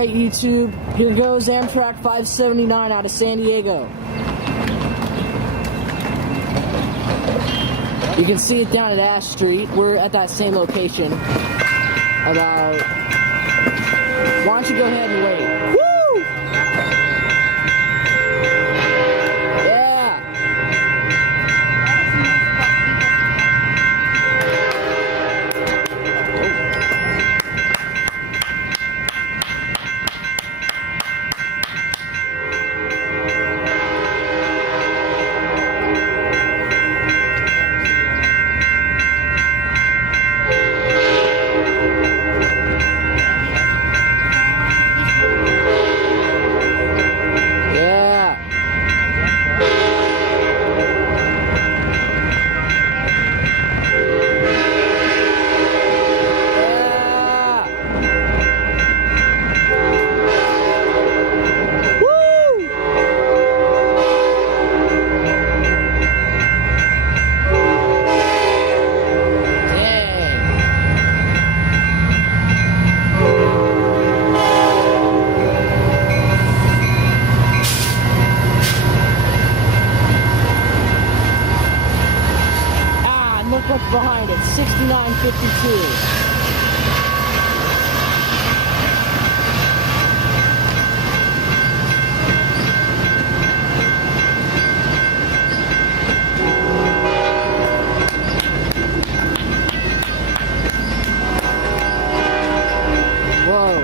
Alright, YouTube, here goes Amtrak 579 out of San Diego. You can see it down at Ash Street. We're at that same location. Why don't you go ahead and wait? Woo! Yeah! Look what's behind it, 6952. Whoa.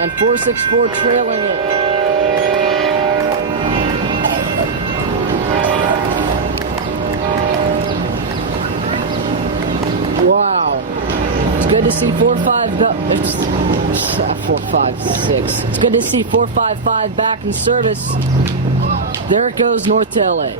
And 464 trailing it. Wow. It's good to see 456. It's good to see 455 back in service. There it goes, north to LA.